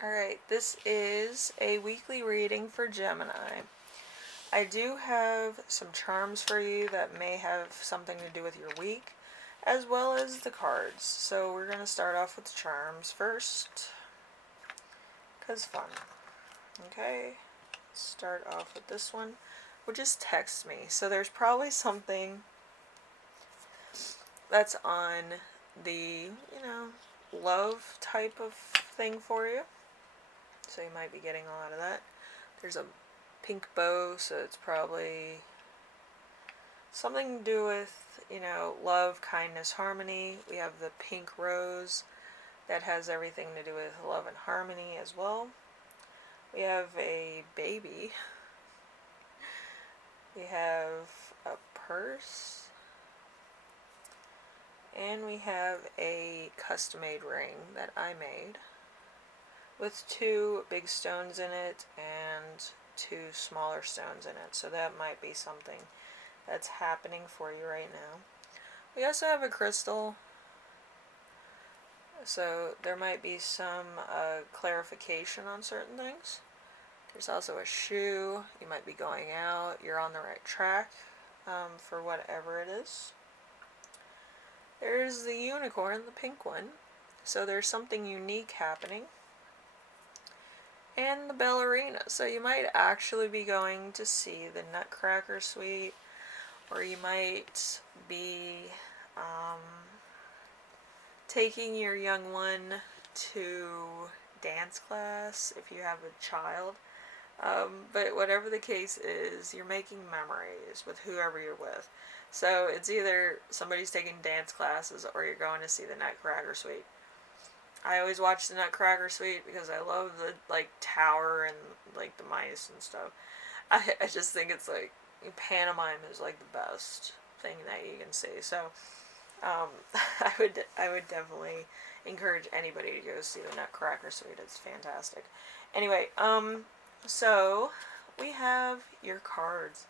Alright, this is a weekly reading for Gemini. I do have some charms for you that may have something to do with your week, as well as the cards. So we're going to start off with the charms first, because fun. Okay, start off with this one, which is text me. So there's probably something that's on the, love type of thing for you. So you might be getting a lot of that. There's a pink bow, so it's probably something to do with, love, kindness, harmony. We have the pink rose that has everything to do with love and harmony as well. We have a baby. We have a purse. And we have a custom-made ring that I made with 2 big stones in it and 2 smaller stones in it. So that might be something that's happening for you right now. We also have a crystal. So there might be some clarification on certain things. There's also a shoe. You might be going out. You're on the right track for whatever it is. There's the unicorn, the pink one. So there's something unique happening. And the ballerina. So you might actually be going to see the Nutcracker Suite, or you might be taking your young one to dance class if you have a child. But whatever the case is, you're making memories with whoever you're with. So it's either somebody's taking dance classes or you're going to see the Nutcracker Suite. I always watch the Nutcracker Suite because I love the tower and the mice and stuff. I just think it's pantomime is the best thing that you can see. So I would definitely encourage anybody to go see the Nutcracker Suite. It's fantastic. Anyway, so we have your cards.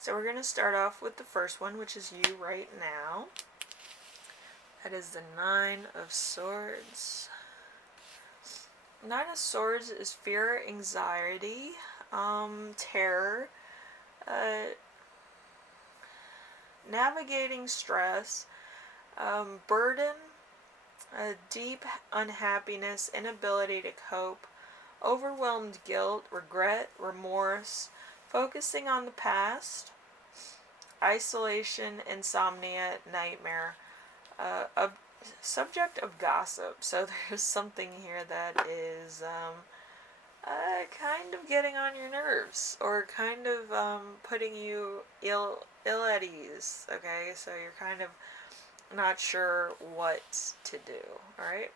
So we're going to start off with the first one, which is you right now. That is the 9 of Swords. 9 of Swords is fear, anxiety, terror, navigating stress, burden, deep unhappiness, inability to cope, overwhelmed guilt, regret, remorse, focusing on the past, isolation, insomnia, nightmare, a subject of gossip. So there's something here that is kind of getting on your nerves, or kind of putting you ill at ease. Okay, so you're kind of not sure what to do. Alright?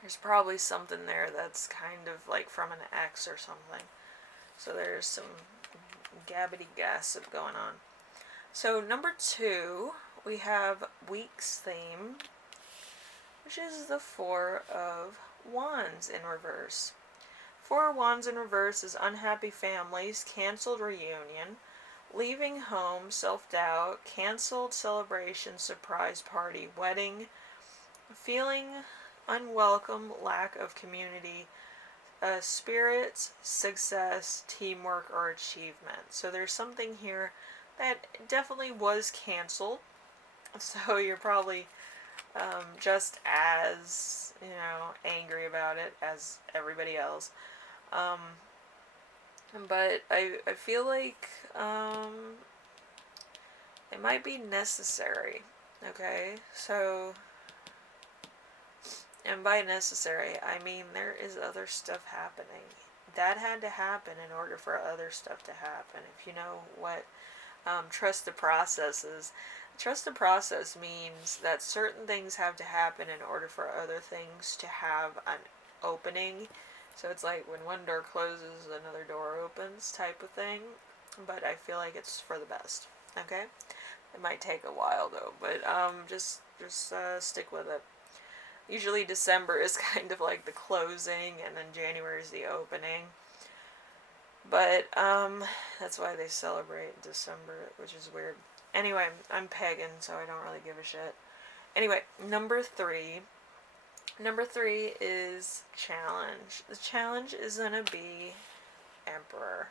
There's probably something there that's kind of from an ex or something. So there's some gabbity gossip going on. So number 2, we have week's theme, which is the 4 of Wands in reverse. 4 of Wands in reverse is unhappy families, canceled reunion, leaving home, self-doubt, canceled celebration, surprise party, wedding, feeling unwelcome, lack of community, spirit, success, teamwork, or achievement. So there's something here that definitely was canceled. So you're probably just as, angry about it as everybody else. But I feel like it might be necessary. Okay? So, and by necessary, I mean there is other stuff happening. That had to happen in order for other stuff to happen. If you know what trust the process is. Trust the process means that certain things have to happen in order for other things to have an opening. So it's like when one door closes, another door opens type of thing. But I feel like it's for the best. Okay? It might take a while though, but just stick with it. Usually December is kind of like the closing, and then January is the opening. But that's why they celebrate in December, which is weird. Anyway, I'm pagan, so I don't really give a shit. Anyway, number 3 Number 3 is challenge. The challenge is going to be Emperor.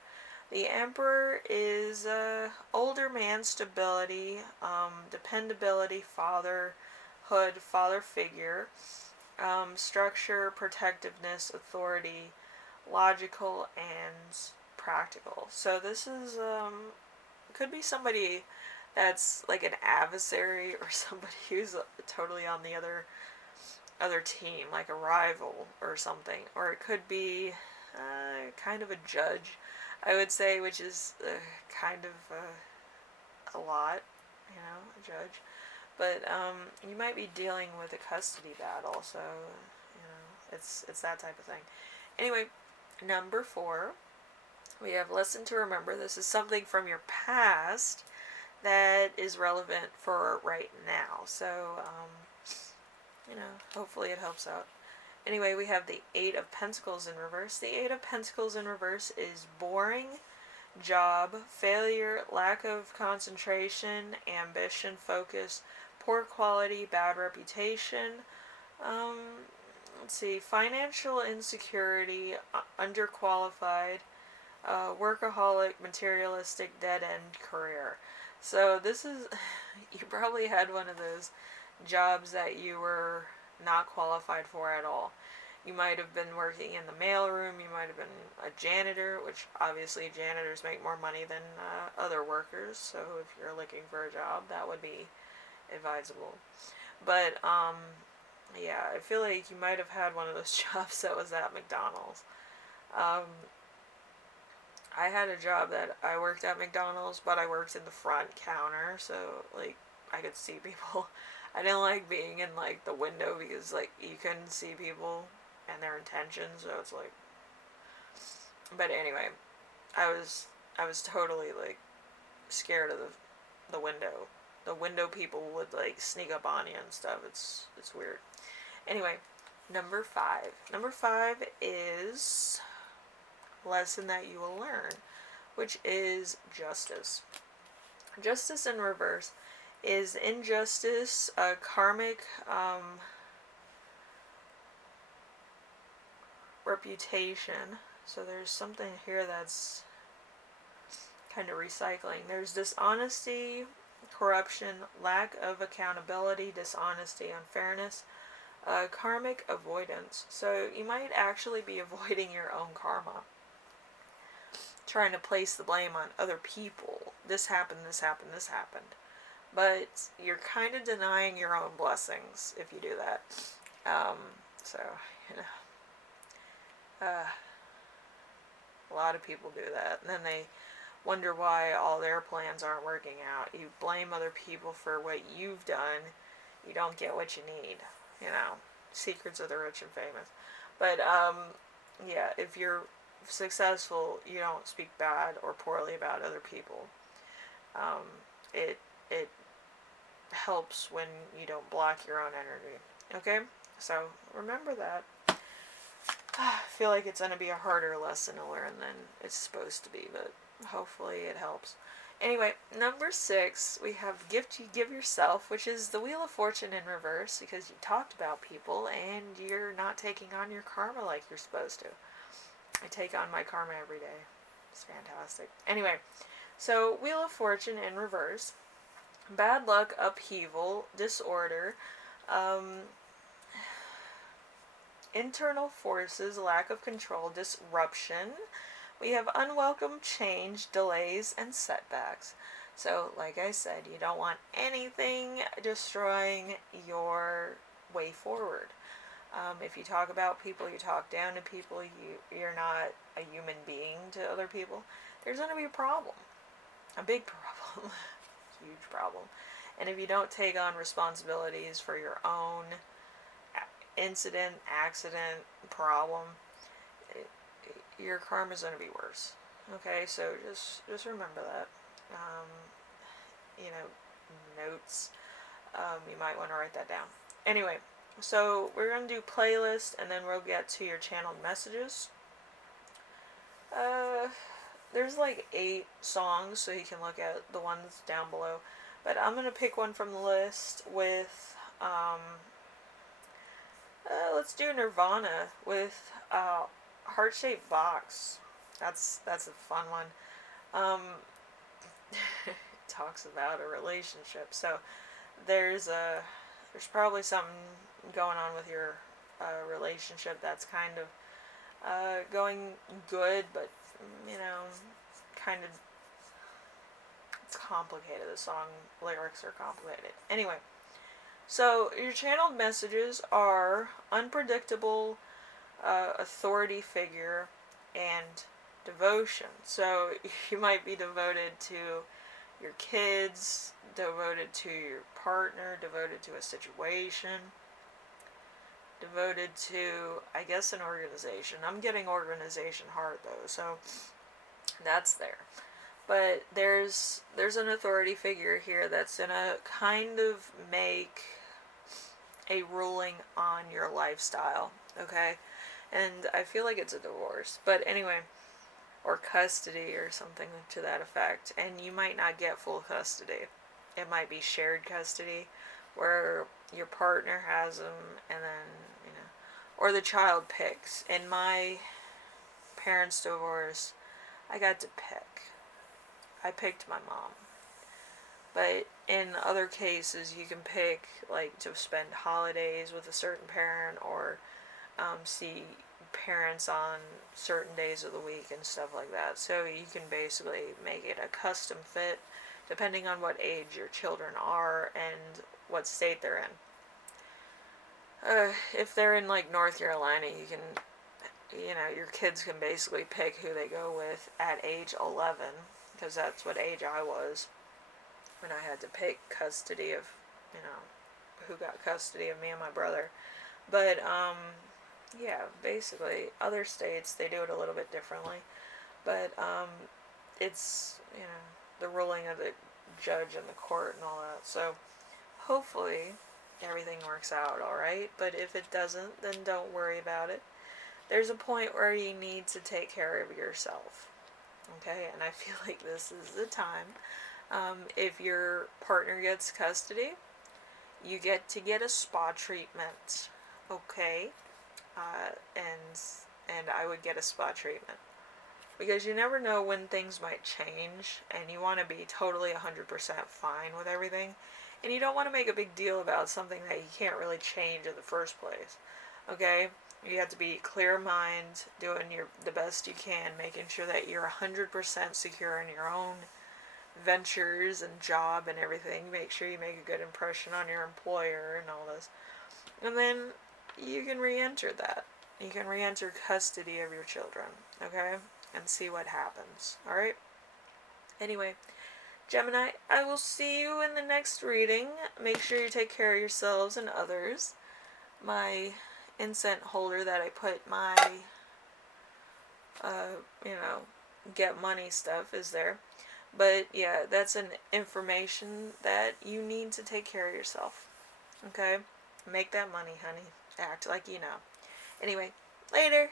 The Emperor is older man stability, dependability, fatherhood, father figure, structure, protectiveness, authority, logical, and practical. So this is could be somebody that's like an adversary or somebody who's totally on the other team, like a rival or something. Or it could be kind of a judge, I would say, which is kind of a lot, a judge. But you might be dealing with a custody battle, so it's that type of thing. Anyway, number 4, we have lesson to remember. This is something from your past that is relevant for right now. So hopefully it helps out. Anyway, we have the 8 of Pentacles in reverse. The 8 of Pentacles in reverse is boring, job, failure, lack of concentration, ambition, focus, poor quality, bad reputation. Let's see, financial insecurity, underqualified, workaholic, materialistic, dead-end career. So this is, you probably had one of those jobs that you were not qualified for at all. You might have been working in the mailroom, you might have been a janitor, which obviously janitors make more money than other workers, so if you're looking for a job, that would be advisable. But, yeah, I feel like you might have had one of those jobs that was at McDonald's. I had a job that I worked at McDonald's, but I worked in the front counter, so, like, I could see people. I didn't like being in, like, the window because, like, you couldn't see people and their intentions, so it's like... But anyway, I was totally, like, scared of the window. The window people would, like, sneak up on you and stuff. It's weird. Anyway, number 5. Number 5 is lesson that you will learn, which is justice. Justice in reverse is injustice, karmic reputation. So there's something here that's kind of recycling. There's dishonesty, corruption, lack of accountability, dishonesty, unfairness, karmic avoidance. So you might actually be avoiding your own karma, trying to place the blame on other people. This happened, this happened, this happened. But you're kind of denying your own blessings if you do that. So, a lot of people do that. And then they wonder why all their plans aren't working out. You blame other people for what you've done. You don't get what you need. Secrets of the rich and famous. But, yeah, if you're successful, you don't speak bad or poorly about other people. It helps when you don't block your own energy. Okay? So, remember that. I feel like it's going to be a harder lesson to learn than it's supposed to be, but hopefully it helps. Anyway, number 6, we have gift you give yourself, which is the Wheel of Fortune in reverse, because you talked about people and you're not taking on your karma like you're supposed to. I take on my karma every day. It's fantastic. Anyway, so Wheel of Fortune in reverse. Bad luck, upheaval, disorder, internal forces, lack of control, disruption. We have unwelcome change, delays, and setbacks. So, like I said, you don't want anything destroying your way forward. If you talk about people, you talk down to people, you're not a human being to other people, there's going to be a problem. A big problem. Huge problem. And if you don't take on responsibilities for your own incident, accident, problem, your karma's going to be worse. Okay, so just remember that. Notes. You might want to write that down. Anyway, so we're going to do playlist, and then we'll get to your channeled messages. There's like 8 songs, so you can look at the ones down below. But I'm going to pick one from the list with, let's let's do Nirvana with Heart-Shaped Box. That's a fun one. It talks about a relationship. So there's probably something going on with your relationship that's kind of going good, but kind of, it's complicated. The song lyrics are complicated. Anyway, so your channeled messages are unpredictable, authority figure, and devotion. So you might be devoted to your kids, devoted to your partner, devoted to a situation, devoted to, I guess, an organization. I'm getting organization hard though, so that's there. But there's an authority figure here that's gonna kind of make a ruling on your lifestyle, okay? And I feel like it's a divorce, but anyway, or custody or something to that effect. And you might not get full custody. It might be shared custody, where your partner has them, and then, or the child picks. In my parents' divorce, I got to pick. I picked my mom. But in other cases, you can pick, like, to spend holidays with a certain parent, or see parents on certain days of the week and stuff like that. So you can basically make it a custom fit depending on what age your children are and what state they're in. If they're in, like, North Carolina, you can, your kids can basically pick who they go with at age 11, because that's what age I was when I had to pick custody of, who got custody of me and my brother. But, yeah, basically, other states, they do it a little bit differently. But, it's, the ruling of the judge and the court and all that. So, hopefully, everything works out alright. But if it doesn't, then don't worry about it. There's a point where you need to take care of yourself. Okay? And I feel like this is the time. If your partner gets custody, you get to get a spa treatment. Okay? And I would get a spa treatment, because you never know when things might change, and you want to be totally 100% fine with everything, and you don't want to make a big deal about something that you can't really change in the first place. Okay? You have to be clear mind, doing the best you can, making sure that you're 100% secure in your own ventures and job and everything. Make sure you make a good impression on your employer and all this. And then you can re-enter that. You can re-enter custody of your children, okay? And see what happens, alright? Anyway, Gemini, I will see you in the next reading. Make sure you take care of yourselves and others. My incense holder that I put my, get money stuff is there. But, yeah, that's an information that you need to take care of yourself, okay? Make that money, honey. Act like you know. Anyway, later.